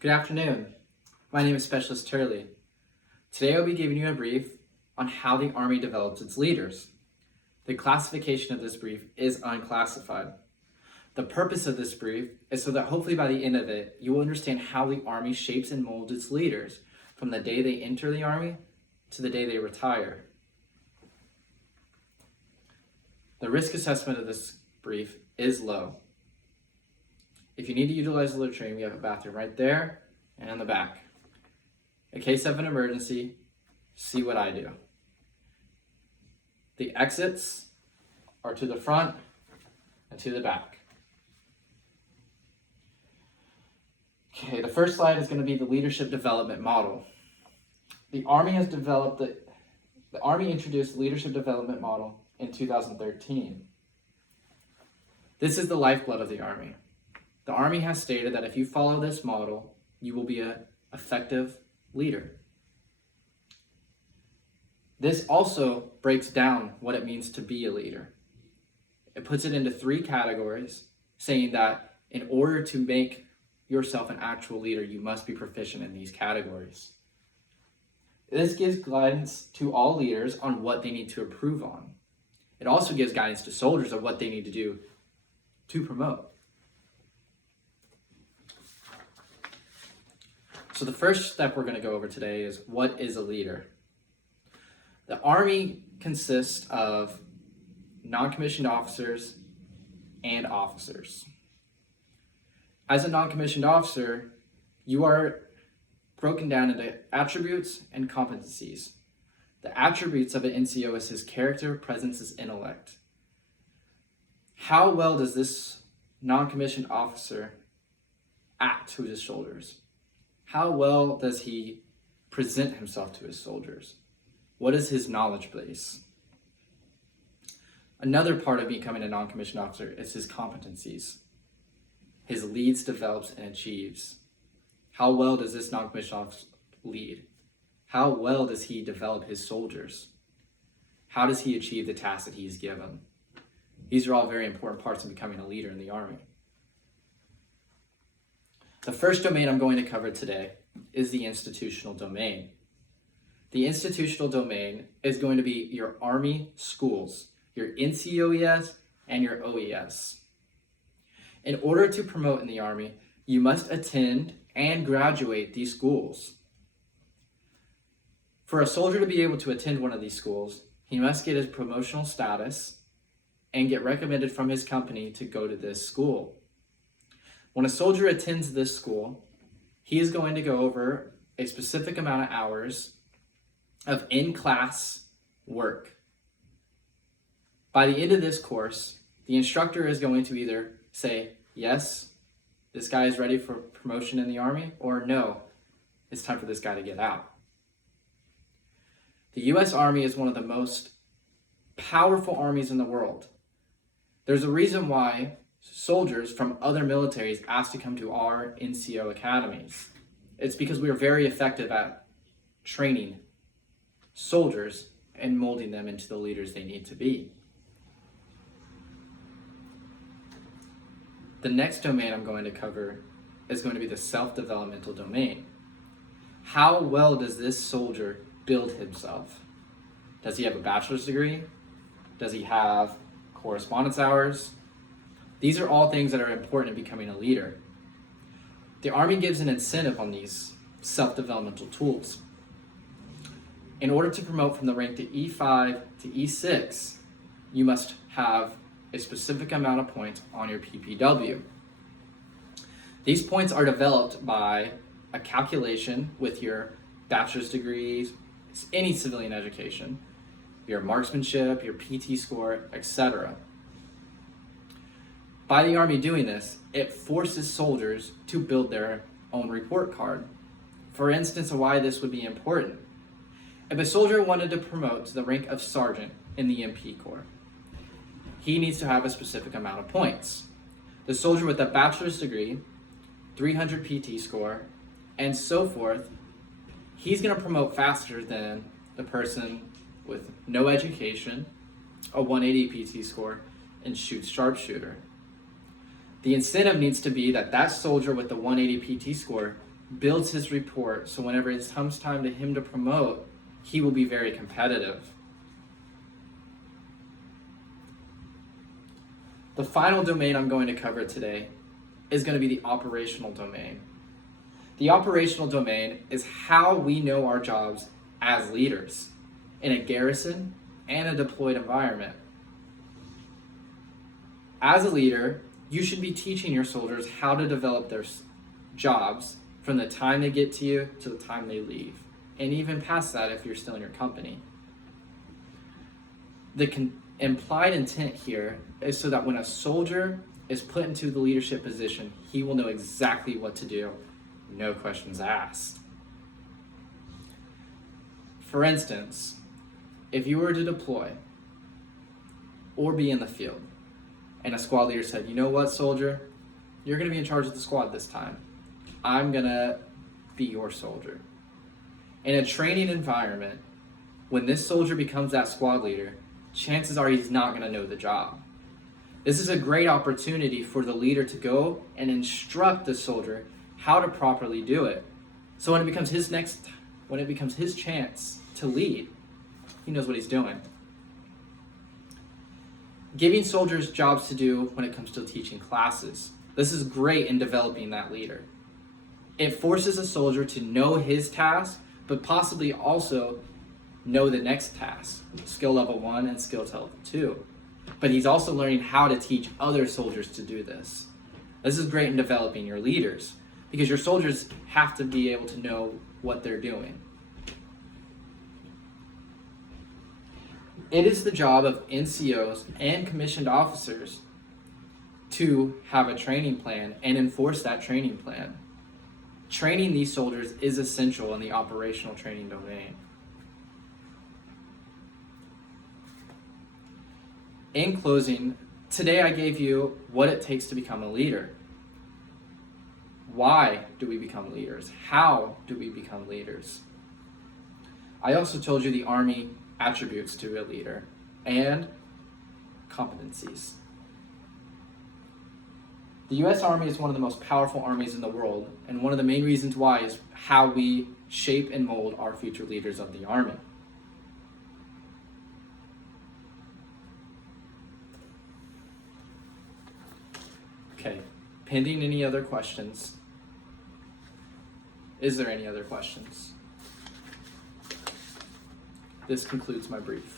Good afternoon. My name is Specialist Turley. Today I'll be giving you a brief on how the Army develops its leaders. The classification of this brief is unclassified. The purpose of this brief is so that hopefully by the end of it, you will understand how the Army shapes and molds its leaders from the day they enter the Army to the day they retire. The risk assessment of this brief is low. If you need to utilize the latrine, we have a bathroom right there and in the back. In case of an emergency, see what I do. The exits are to the front and to the back. Okay, the first slide is going to be the leadership development model. The Army introduced the leadership development model in 2013. This is the lifeblood of the Army. The Army has stated that if you follow this model, you will be an effective leader. This also breaks down what it means to be a leader. It puts it into 3 categories, saying that in order to make yourself an actual leader, you must be proficient in these categories. This gives guidance to all leaders on what they need to improve on. It also gives guidance to soldiers of what they need to do to promote. So the first step we're going to go over today is what is a leader? The Army consists of non-commissioned officers and officers. As a non-commissioned officer, you are broken down into attributes and competencies. The attributes of an NCO is his character, presence, his intellect. How well does this non-commissioned officer act to his soldiers? How well does he present himself to his soldiers? What is his knowledge base? Another part of becoming a non-commissioned officer is his competencies. His leads, develops, and achieves. How well does this non-commissioned officer lead? How well does he develop his soldiers? How does he achieve the tasks that he's given? These are all very important parts of becoming a leader in the Army. The first domain I'm going to cover today is the institutional domain. The institutional domain is going to be your Army schools, your NCOES and your OES. In order to promote in the Army, you must attend and graduate these schools. For a soldier to be able to attend one of these schools, he must get his promotional status and get recommended from his company to go to this school. When a soldier attends this school, he is going to go over a specific amount of hours of in-class work. By the end of this course, the instructor is going to either say, yes, this guy is ready for promotion in the Army, or no, it's time for this guy to get out. The U.S. Army is one of the most powerful armies in the world. There's a reason why soldiers from other militaries ask to come to our NCO academies. It's because we are very effective at training soldiers and molding them into the leaders they need to be. The next domain I'm going to cover is going to be the self-developmental domain. How well does this soldier build himself? Does he have a bachelor's degree? Does he have correspondence hours? These are all things that are important in becoming a leader. The Army gives an incentive on these self-developmental tools. In order to promote from the rank to E5 to E6, you must have a specific amount of points on your PPW. These points are developed by a calculation with your bachelor's degrees, any civilian education, your marksmanship, your PT score, etc. By the Army doing this, it forces soldiers to build their own report card. For instance, why this would be important. If a soldier wanted to promote to the rank of sergeant in the MP Corps, he needs to have a specific amount of points. The soldier with a bachelor's degree, 300 PT score, and so forth, he's going to promote faster than the person with no education, a 180 PT score, and shoots sharpshooter. The incentive needs to be that that soldier with the 180 PT score builds his report, so whenever it comes time to him to promote, he will be very competitive. The final domain I'm going to cover today is going to be the operational domain. The operational domain is how we know our jobs as leaders in a garrison and a deployed environment. As a leader, you should be teaching your soldiers how to develop their jobs from the time they get to you to the time they leave, and even past that if you're still in your company. The implied intent here is so that when a soldier is put into the leadership position, he will know exactly what to do, no questions asked. For instance, if you were to deploy or be in the field, and a squad leader said, you know what, soldier, you're going to be in charge of the squad this time. I'm going to be your soldier. In a training environment, when this soldier becomes that squad leader, chances are he's not going to know the job. This is a great opportunity for the leader to go and instruct the soldier how to properly do it. So when it becomes his chance to lead, he knows what he's doing. Giving soldiers jobs to do when it comes to teaching classes. This is great in developing that leader. It forces a soldier to know his task, but possibly also know the next task, skill level 1 and skill level 2. But he's also learning how to teach other soldiers to do this. This is great in developing your leaders, because your soldiers have to be able to know what they're doing. It is the job of NCOs and commissioned officers to have a training plan and enforce that training plan. Training these soldiers is essential in the operational training domain. In closing, today I gave you what it takes to become a leader. Why do we become leaders? How do we become leaders? I also told you the Army attributes to a leader and competencies. The U.S. Army is one of the most powerful armies in the world, and one of the main reasons why is how we shape and mold our future leaders of the Army. Okay, pending any other questions. Is there any other questions? This concludes my brief.